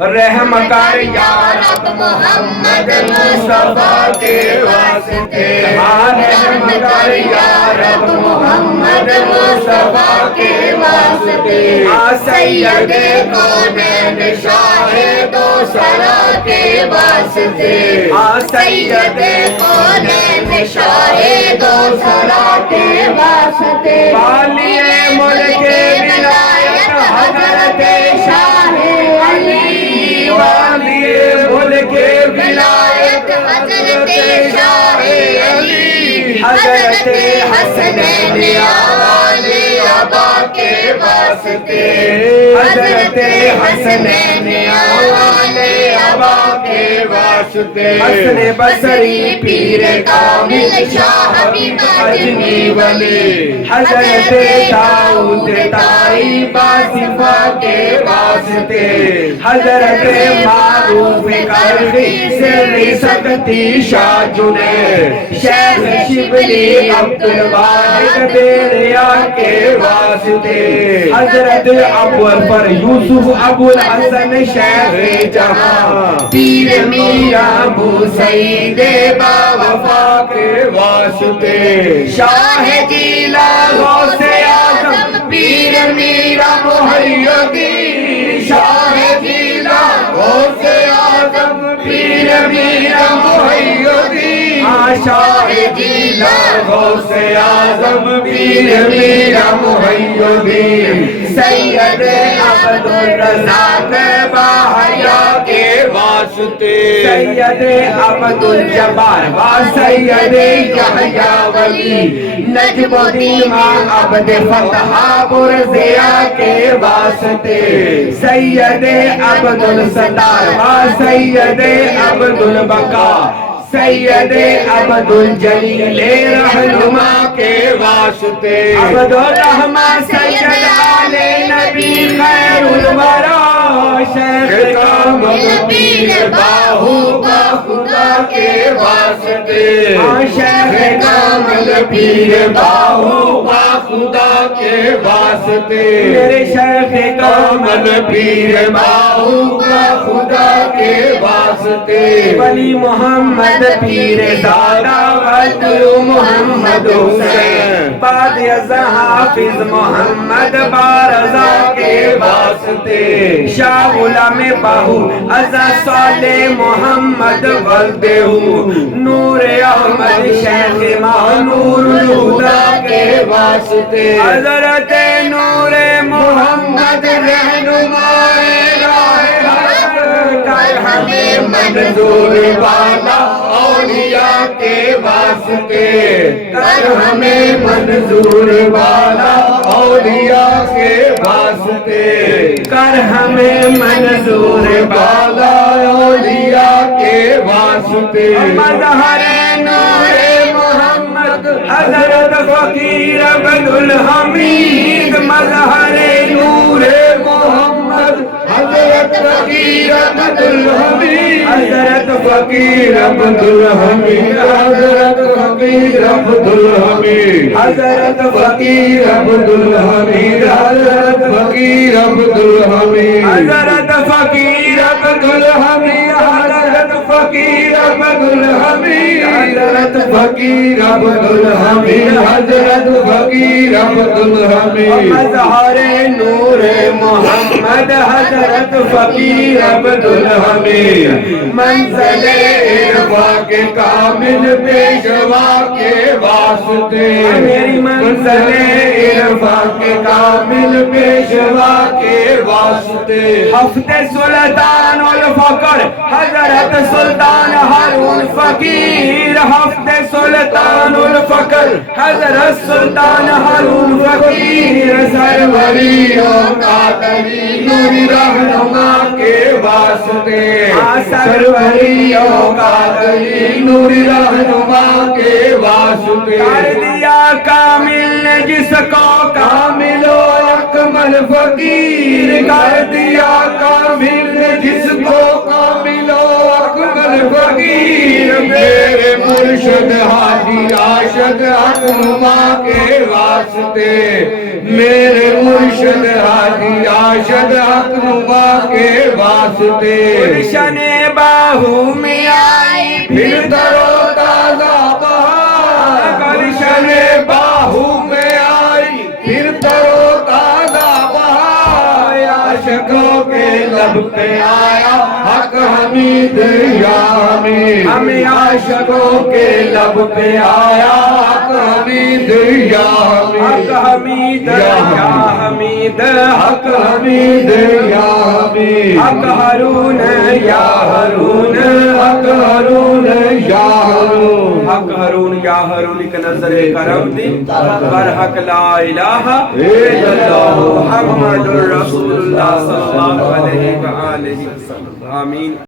رحم کر یا رب محمد مصطفیٰ کے واسطے، رحم کر یا رب محمد مصطفیٰ کے واسطے، سید کونین شاہ دو سرا کے واسطے، سید کونین شاہ دو سرا کے واسطے، والی ملک ولایت حضرت شاہ علی، والی ملک ولایت حضرت شاہ علی، حضرت حسنین والی عبا کے واسطے، حضرت حسنین والی عبا کے واسطے، حسن بصری پیر کامل شاہ حبیب اجمی ولی، حضرت داؤد طائی باصفہ کے واسطے، حضرت معروف کرخی سے سکتی شاہ جنید، شیخ شبلی عبدالواحد بیریا کے واسطے، حضرت ابو الفر یوسف ابو الحسن شیخ جہاں، پیر میرا ابو سعید با وفا کے واسطے، شاہ جیلا غوث اعظم پیر میرا محی الدین، شاہ جیلا غوث اعظم پیر میرا محی الدین، شاہ جیلا غوث اعظم پیر میرا محی الدین، سید عبدالرزاق باحیا کے واسطے، سید عبدالجبار و سید یحییٰ ولی، نجم الدین عبد فتح برزیا کے واسطے، سید عبدالستار و سید عبدالبقا، سید عبدالجلیل رہنما کے واسطے، عبدالرحمن سید آل نبی خیر الورا، شیخ کامل پیر باہو با خدا کے واسطے، شیخ کامل پیر باہو با خدا کے واسطے، میرے شیخ کامل پیر باہو با خدا کے واسطے، ولی محمد پیر زادہ بدر محمد حسین، بعد از حافظ محمد بارزا کے واسطے، شاہ غلام باہو از صالح محمد ولدہ، نور احمد شیخ نور الہدا کے واسطے، حضرت نور محمد رہنمائے راہ حق، کر ہمیں منظور والا اولیاء کے واسطے، کر ہمیں منظور والا اولیاء کے واسطے، کر ہمیں منظور والا اولیاء کے واسطے، مظہر نور محمد حضرت فقیر عبدالحمید، مظہر نور محمد حضرت فقیر عبدالحمید، حضرت فقیر عبدالحمید، حضرت فقیر عبدالحمید، حضرت فقیر عبدالحمید، حضرت فقیر عبدالحمید، حضرت فقیر عبدالحمید، حضرت فقیر عبدالحمید، حضرت فقیر عبدالحمید، حضرت فقیر عبدالحمید، مظہر نور محمد حضرت فقیر عبدالحمید، منزل عرفاں کے کامل پیشوا کے واسطے، میری منزل عرفاں کے کامل پیشوا کے واسطے، ہفت سلطان الفقر حضرت سلطان ہارون فقیر، ہفت سلطان الفقر حضرت سلطان ہارون فقیر، سروریوں کا دلی نوری رہنما کے واسطے، سروریوں کا دلی نوری رہنما کے واسطے، کر دیا کامل نے جس کو کامل و اکمل فقیر، کر دیا کامل نے جس کو کامل و اکمل فقیر، میرے مرشد ہادی راشد رہنما کے واسطے، میرے مرشد ہادی راشد رہنما کے واسطے، واسطے گلشن باہو میں آئی پھر ترو تازہ بہار گلشن باہو میں آئی پھر ترو تازہ بہار عاشقوں کے لب پہ آیا حق حمید یا حمید ہمیں عاشقوں کے لب پہ آیا حق حمید یا حق حمید حمید یا حمید حق حمید یا حمید حق ہارون یا ہارون حق ہارون یا ہارون حق ہارون یا ہارون ایک نظر کرم دی بر حق لا الہ الا اللہ محمد رسول اللہ صلی اللہ علیہ وآلہ وسلم آمین.